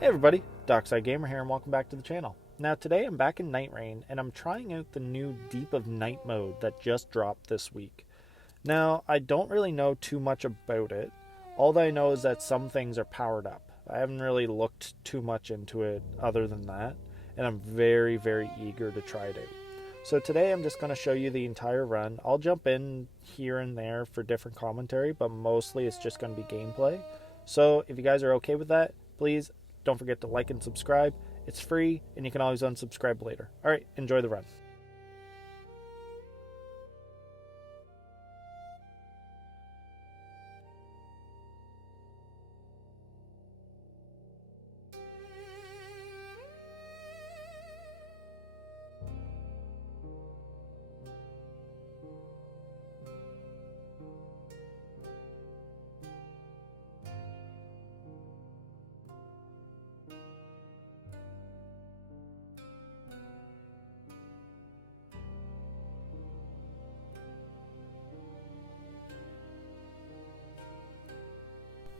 Hey everybody, Dockside Gamer here and welcome back to the channel. Now today I'm back in NightReign and I'm trying out the new Deep of Night mode that just dropped this week. Now I don't really know too much about it. All that I know is that some things are powered up. I haven't really looked too much into it other than that, and I'm very eager to try it out. So today I'm just going to show you the entire run. I'll jump in here and there for different commentary, but mostly it's just going to be gameplay. So if you guys are okay with that, please don't forget to like and subscribe. It's free, and you can always unsubscribe later. Alright, enjoy the run.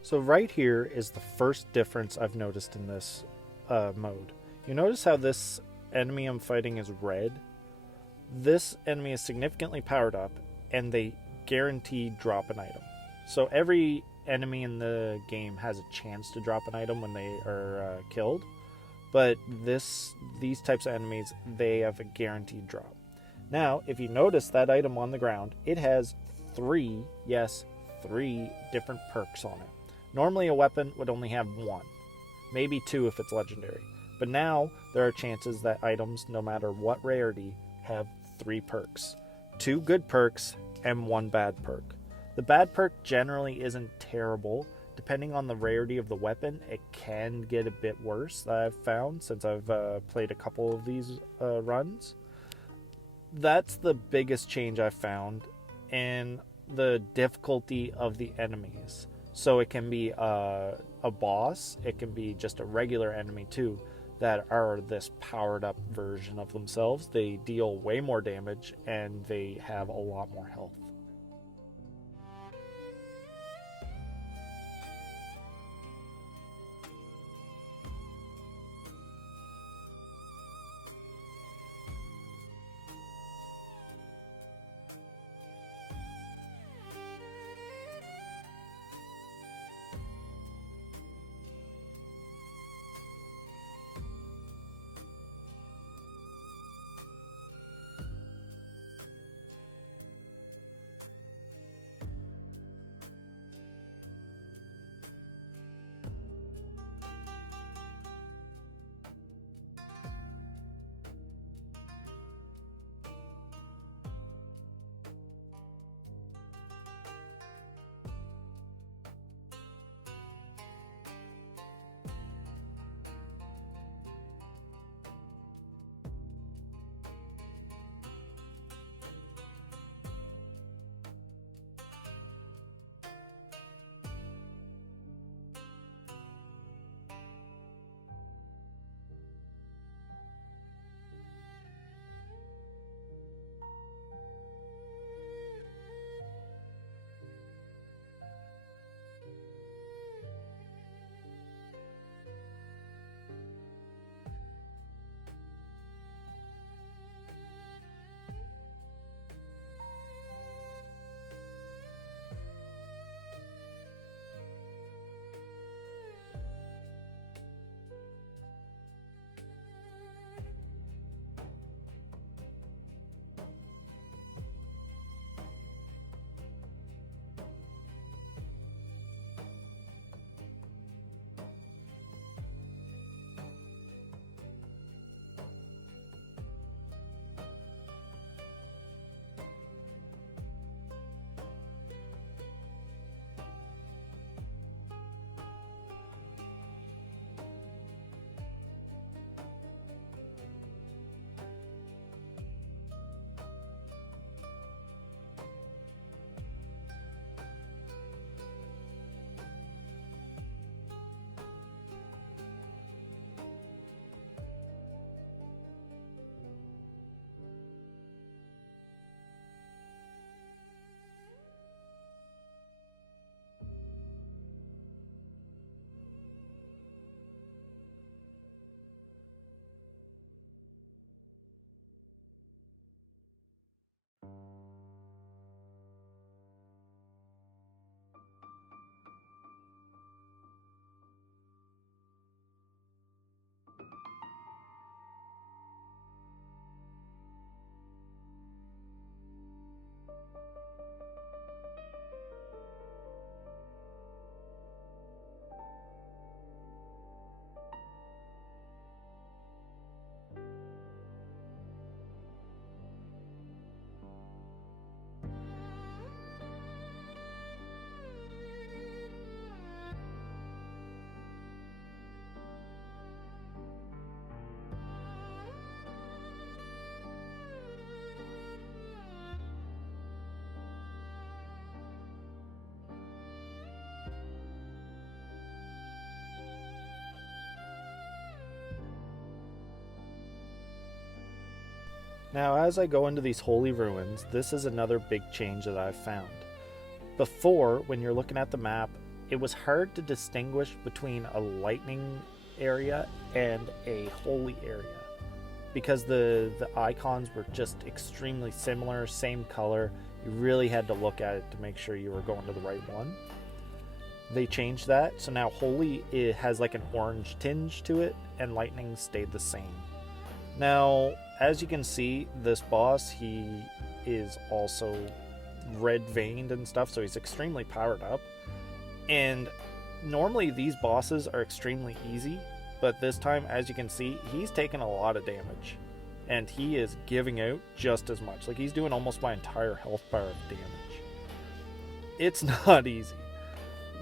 So right here is the first difference I've noticed in this mode. You notice how this enemy I'm fighting is red? This enemy is significantly powered up, and they guaranteed drop an item. So every enemy in the game has a chance to drop an item when they are killed, but these types of enemies, they have a guaranteed drop. Now, if you notice that item on the ground, it has three different perks on it. Normally a weapon would only have one, maybe two if it's legendary. But now there are chances that items, no matter what rarity, have three perks. Two good perks and one bad perk. The bad perk generally isn't terrible. Depending on the rarity of the weapon, it can get a bit worse, that I've found since I've played a couple of these runs. That's the biggest change I've found in the difficulty of the enemies. So it can be a boss, it can be just a regular enemy too, that are this powered up version of themselves. They deal way more damage and they have a lot more health. Now, as I go into these holy ruins, this is another big change that I've found. Before, when you're looking at the map, it was hard to distinguish between a lightning area and a holy area because the icons were just extremely similar, same color. You really had to look at it to make sure you were going to the right one. They changed that, so now holy, it has like an orange tinge to it, and lightning stayed the same. Now, as you can see, this boss, he is also red veined and stuff, so he's extremely powered up. And normally these bosses are extremely easy, but this time, as you can see, he's taking a lot of damage, and he is giving out just as much. Like, he's doing almost my entire health bar of damage. It's not easy.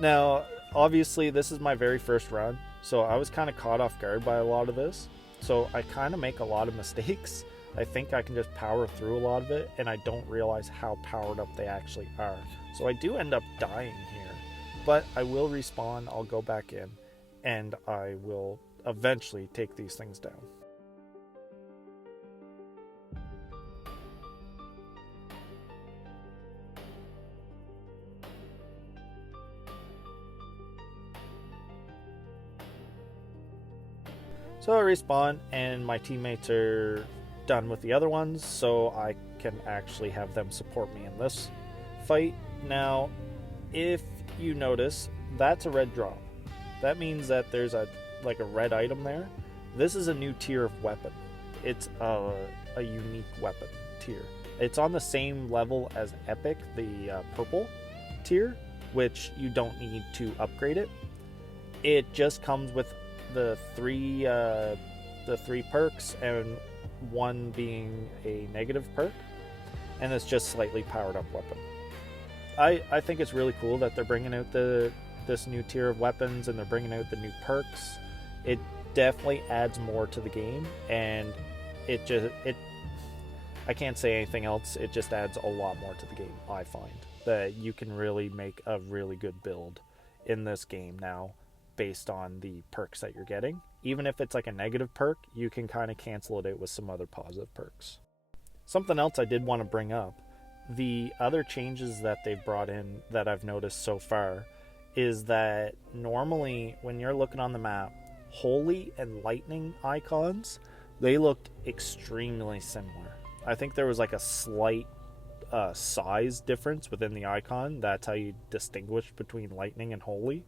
Now, obviously, this is my very first run, so I was kind of caught off guard by a lot of this. So I kind of make a lot of mistakes. I think I can just power through a lot of it, and I don't realize how powered up they actually are. So I do end up dying here, but I will respawn, I'll go back in, and I will eventually take these things down. So I respawn, and my teammates are done with the other ones, so I can actually have them support me in this fight. Now, if you notice, that's a red drop. That means that there's a red item there. This is a new tier of weapon. It's a unique weapon tier. It's on the same level as Epic, the purple tier, which you don't need to upgrade it. It just comes with the three perks, and one being a negative perk, and it's just slightly powered up weapon. I think it's really cool that they're bringing out this new tier of weapons, and they're bringing out the new perks. It definitely adds more to the game, and I can't say anything else. It just adds a lot more to the game. I find that you can really make a really good build in this game now based on the perks that you're getting. Even if it's like a negative perk, you can kind of cancel it out with some other positive perks. Something else I did want to bring up, the other changes that they've brought in that I've noticed so far is that normally when you're looking on the map, holy and lightning icons, they looked extremely similar. I think there was like a slight size difference within the icon. That's how you distinguish between lightning and holy.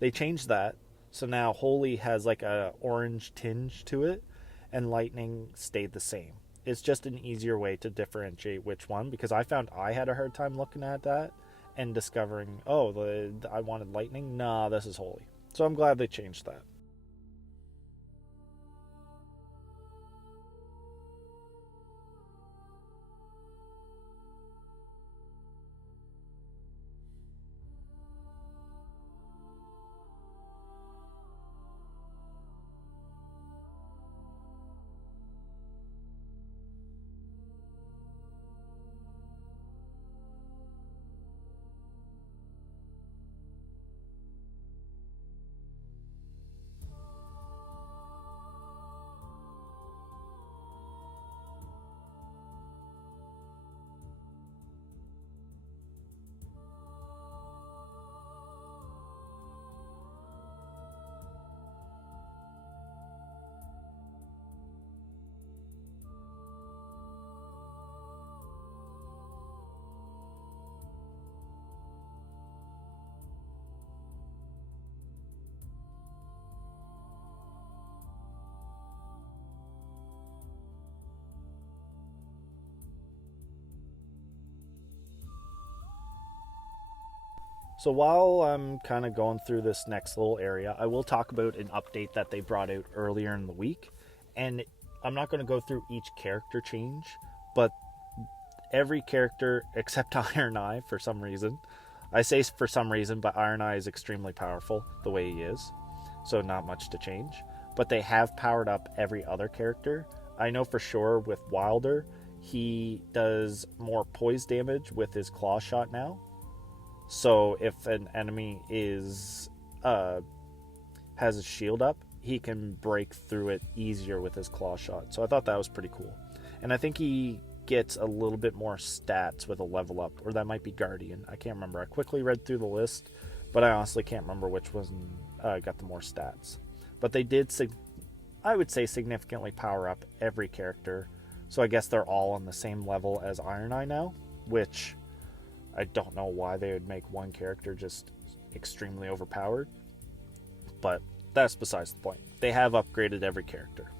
They changed that, so now holy has like a orange tinge to it, and lightning stayed the same. It's just an easier way to differentiate which one, because I found I had a hard time looking at that and discovering, I wanted lightning. Nah, this is holy. So I'm glad they changed that. So while I'm kind of going through this next little area, I will talk about an update that they brought out earlier in the week. And I'm not going to go through each character change, but every character except Iron Eye, for some reason. I say for some reason, but Iron Eye is extremely powerful the way he is. So not much to change. But they have powered up every other character. I know for sure with Wilder, he does more poise damage with his claw shot now. So if an enemy has a shield up, he can break through it easier with his claw shot. So I thought that was pretty cool. And I think he gets a little bit more stats with a level up, or that might be Guardian. I can't remember. I quickly read through the list, but I honestly can't remember which one got the more stats. But they did, I would say, significantly power up every character. So I guess they're all on the same level as Iron Eye now, which I don't know why they would make one character just extremely overpowered. But that's besides the point. They have upgraded every character.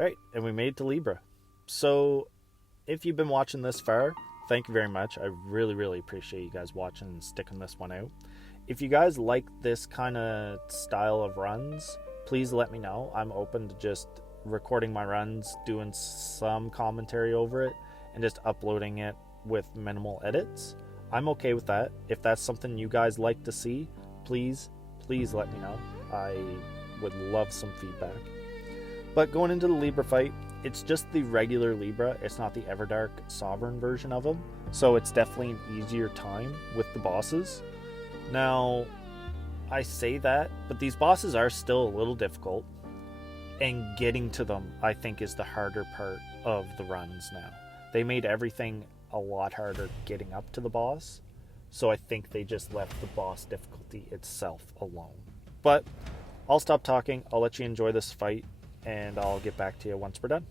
Alright, and we made it to Libra. So, if you've been watching this far, thank you very much. I really, really appreciate you guys watching and sticking this one out. If you guys like this kind of style of runs, please let me know. I'm open to just recording my runs, doing some commentary over it, and just uploading it with minimal edits. I'm okay with that. If that's something you guys like to see, please let me know. I would love some feedback. But going into the Libra fight, it's just the regular Libra. It's not the Everdark Sovereign version of him. So it's definitely an easier time with the bosses. Now, I say that, but these bosses are still a little difficult. And getting to them, I think, is the harder part of the runs now. They made everything a lot harder getting up to the boss. So I think they just left the boss difficulty itself alone. But I'll stop talking. I'll let you enjoy this fight, and I'll get back to you once we're done.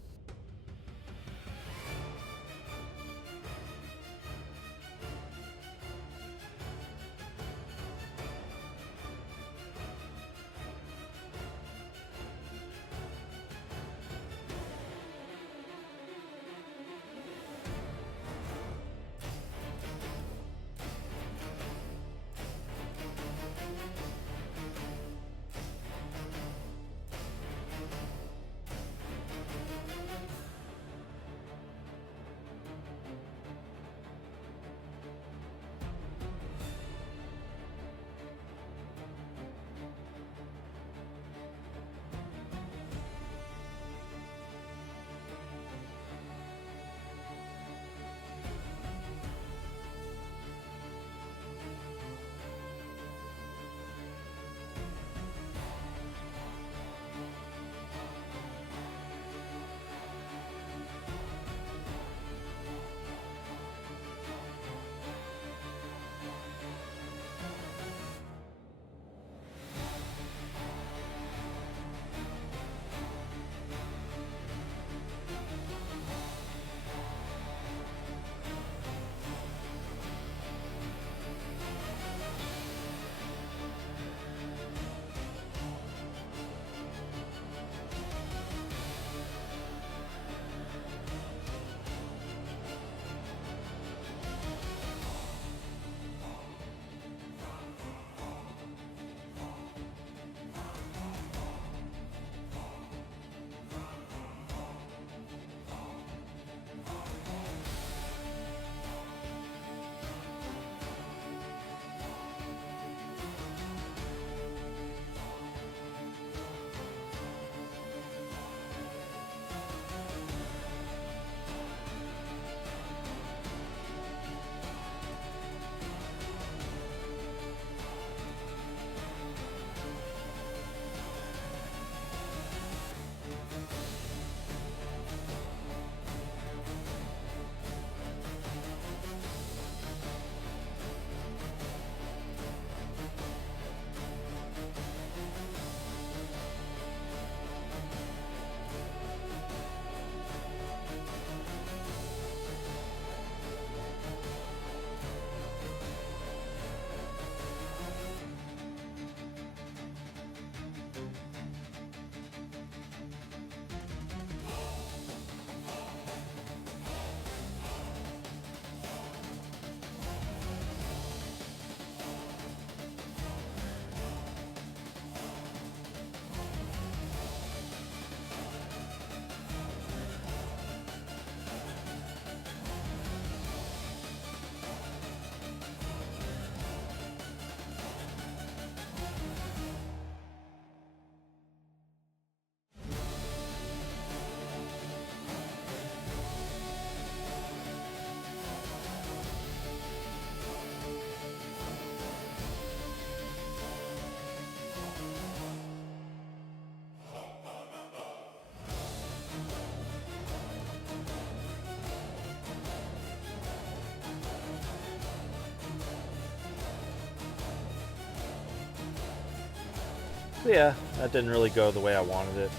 So yeah, that didn't really go the way I wanted it.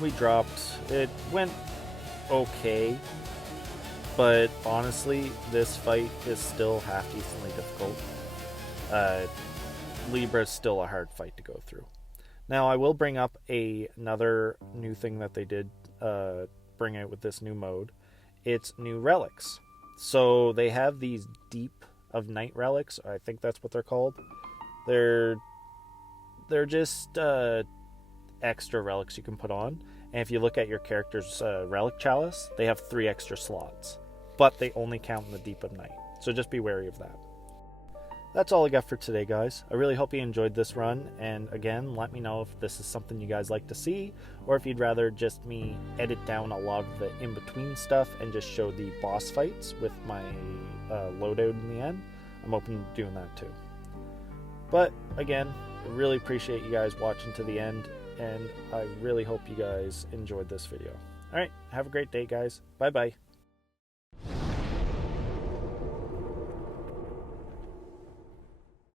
We dropped. It went okay, but honestly, this fight is still half decently difficult. Libra is still a hard fight to go through. Now, I will bring up another new thing that they did bring out with this new mode. It's new relics. So they have these Deep of Night relics. I think that's what they're called. They're just extra relics you can put on. And if you look at your character's relic chalice, they have 3 extra slots. But they only count in the Deep of Night. So just be wary of that. That's all I got for today, guys. I really hope you enjoyed this run, and again, let me know if this is something you guys like to see, or if you'd rather just me edit down a lot of the in-between stuff and just show the boss fights with my loadout in the end. I'm open to doing that too. But again, I really appreciate you guys watching to the end, and I really hope you guys enjoyed this video. Alright, have a great day, guys. Bye-bye.